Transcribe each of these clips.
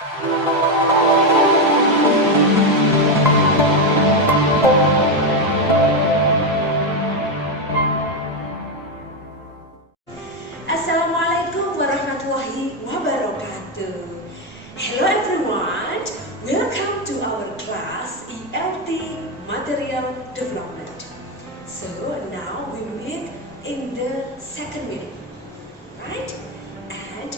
Assalamualaikum warahmatullahi wabarakatuh. Hello everyone, welcome to our class ELT Material Development. So now we meet in the second meeting, right? And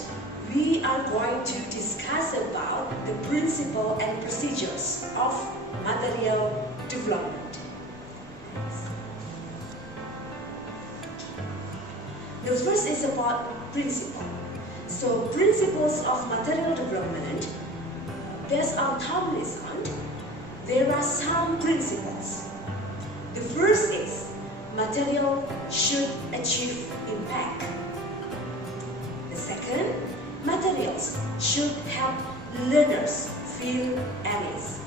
we are going to discuss about the principle and procedures of material development. The first is about principle. So principles of material development, based on Tom Lissond, there are some principles. The first is material should achieve impact. The second, materials should help learners feel at ease.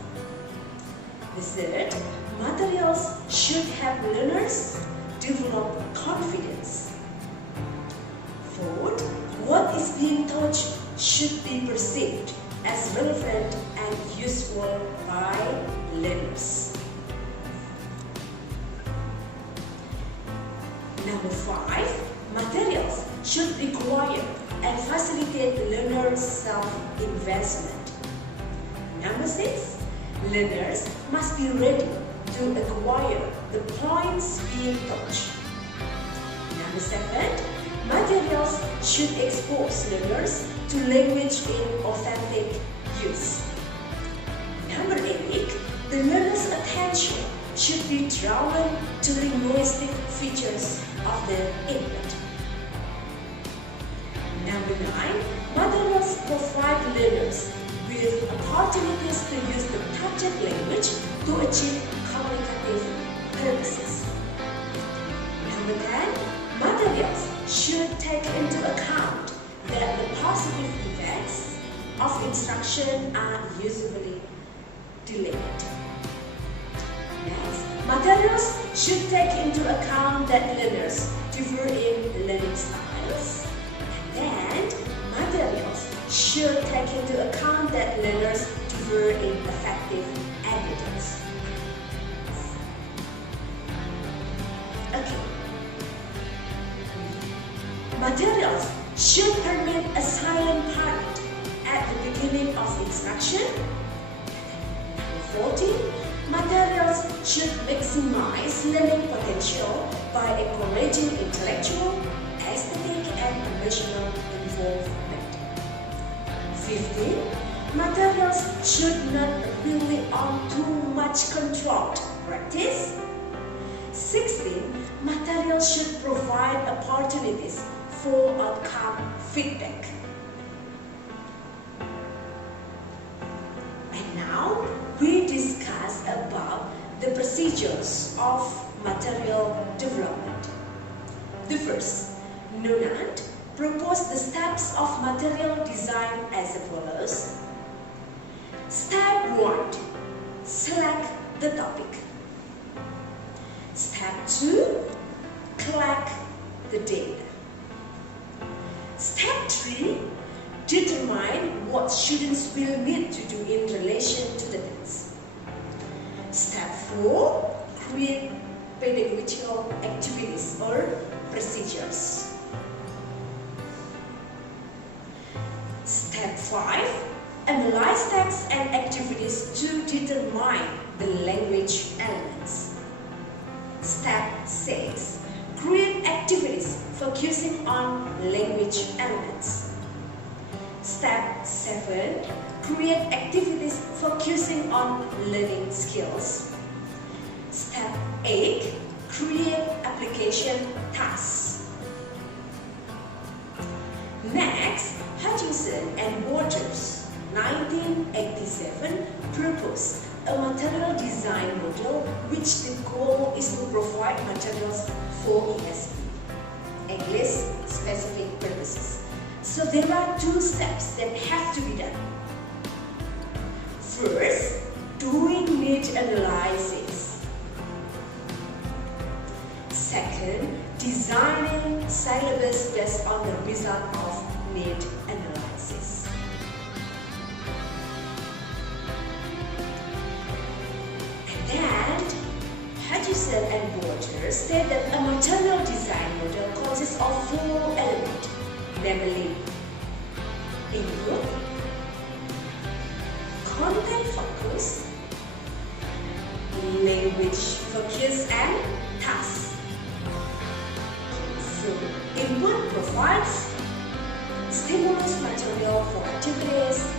The third, materials should help learners develop confidence. Fourth, what is being taught should be perceived as relevant and useful by learners. Number 5, materials should require and facilitate learners' self-investment. Number 6, learners must be ready to acquire the points being taught. Number 7, materials should expose learners to language in authentic use. Number 8, the learner's attention should be drawn to linguistic features of the input. Number 9, materials provide learners with opportunities to use the subject language to achieve communicative purposes. Number 10, materials should take into account that the positive effects of instruction are usually delayed. Next, materials should take into account that learners differ in learning styles. And materials should take into account that learners differ in effective attitudes. Okay. Materials should permit a silent part at the beginning of instruction. 14. Materials should maximize learning potential by encouraging intellectual, aesthetic, and emotional involvement. 15. Materials should not rely on too much controlled practice. 16. Materials should provide opportunities for outcome feedback. And now we discuss about the procedures of material development. The first, Nunant proposed the steps of material design as follows. Step 1, select the topic. Step 2, collect the data. Step 3, determine what students will need to do in relation to the text. Step 4, create pedagogical activities or procedures. Step 5, analyze text and activities to determine the language elements. Step 6, create activities focusing on language elements. Step 7, create activities focusing on learning skills. Step 8, create application tasks. Next, Hutchinson and Waters, 1987, proposed a material design model which the goal is to provide materials for ESP, English specific purposes. So there are 2 steps that have to be done. First, doing need analysis. Second, designing syllabus based on the result of need analysis. Anderson and Walter state that a material design model consists of 4 elements, namely input, content focus, language focus, and task. So, input provides stimulus material for activities,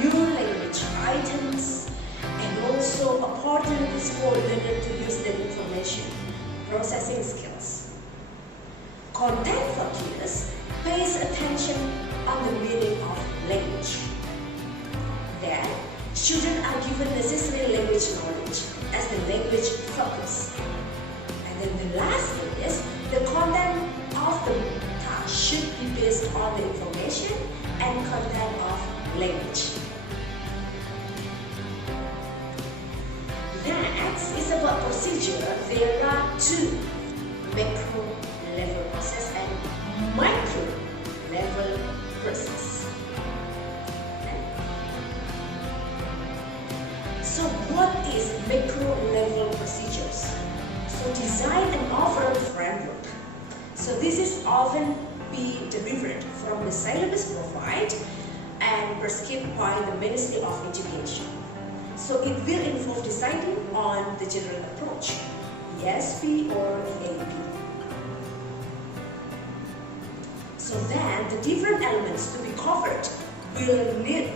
new language items, and also opportunities for learners to use the information processing skills. Content focus pays attention on the meaning of language. Then, students are given necessary language knowledge as the language focus. And then the last is the content of the task should be based on the information and content of language. Next is about procedure. There are 2 macro level process and micro level process. So what is macro level procedures? So design and offer a framework. So this is often be derived from the syllabus provided and prescribed by the Ministry of Education. So it will involve deciding on the general approach, ESP or EAP. So then the different elements to be covered will need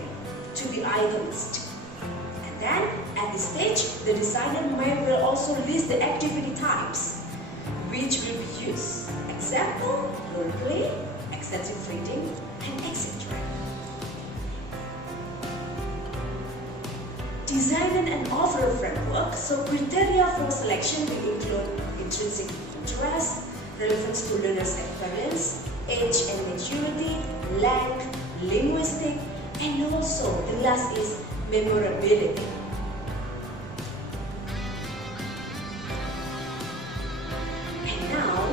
to be itemized. And then at this stage, the designer will also list the activity types which will be used. Example, role play, extensive reading, and etc. Design and offer a framework. So criteria for selection will include intrinsic interest, relevance to learners' experience, age and maturity, length, linguistic, and also the last is memorability. And now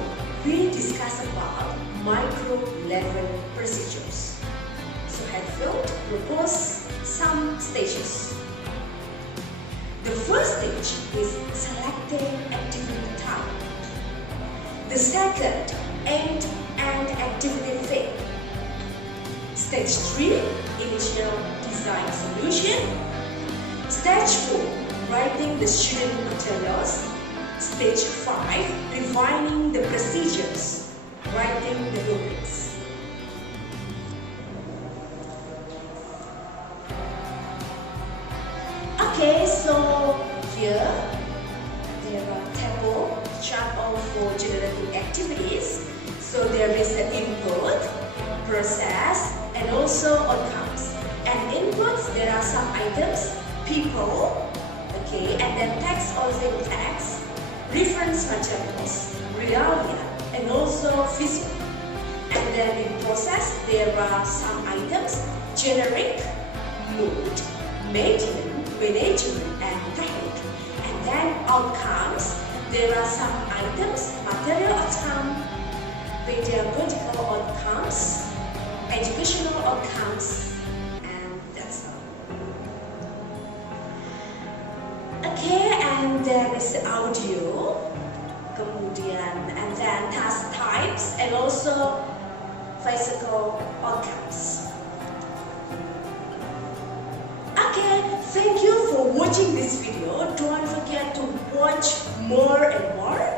we discuss about micro-level procedures. So Hatfield proposed some stages. The first stage is selecting activity type. The second, end-to-end activity phase. Stage 3, initial design solution. Stage 4, writing the student materials. Stage 5, refining the procedures, writing the rubrics. Okay, so here there are table chart of 4 generating activities. So there is the input, process, and also outcomes. And inputs, there are some items, people, okay, and then text, also text, reference materials, realia, and also visual. And then in process, there are some items, generic, mood, maintenance, management, and technique. And then outcomes, there are some items, material outcome, pedagogical outcomes, educational outcomes, and that's all. Okay, and there is the audio, kemudian, and then task types, and also physical outcomes. Okay, thank you for watching this video. Don't forget to watch more and more.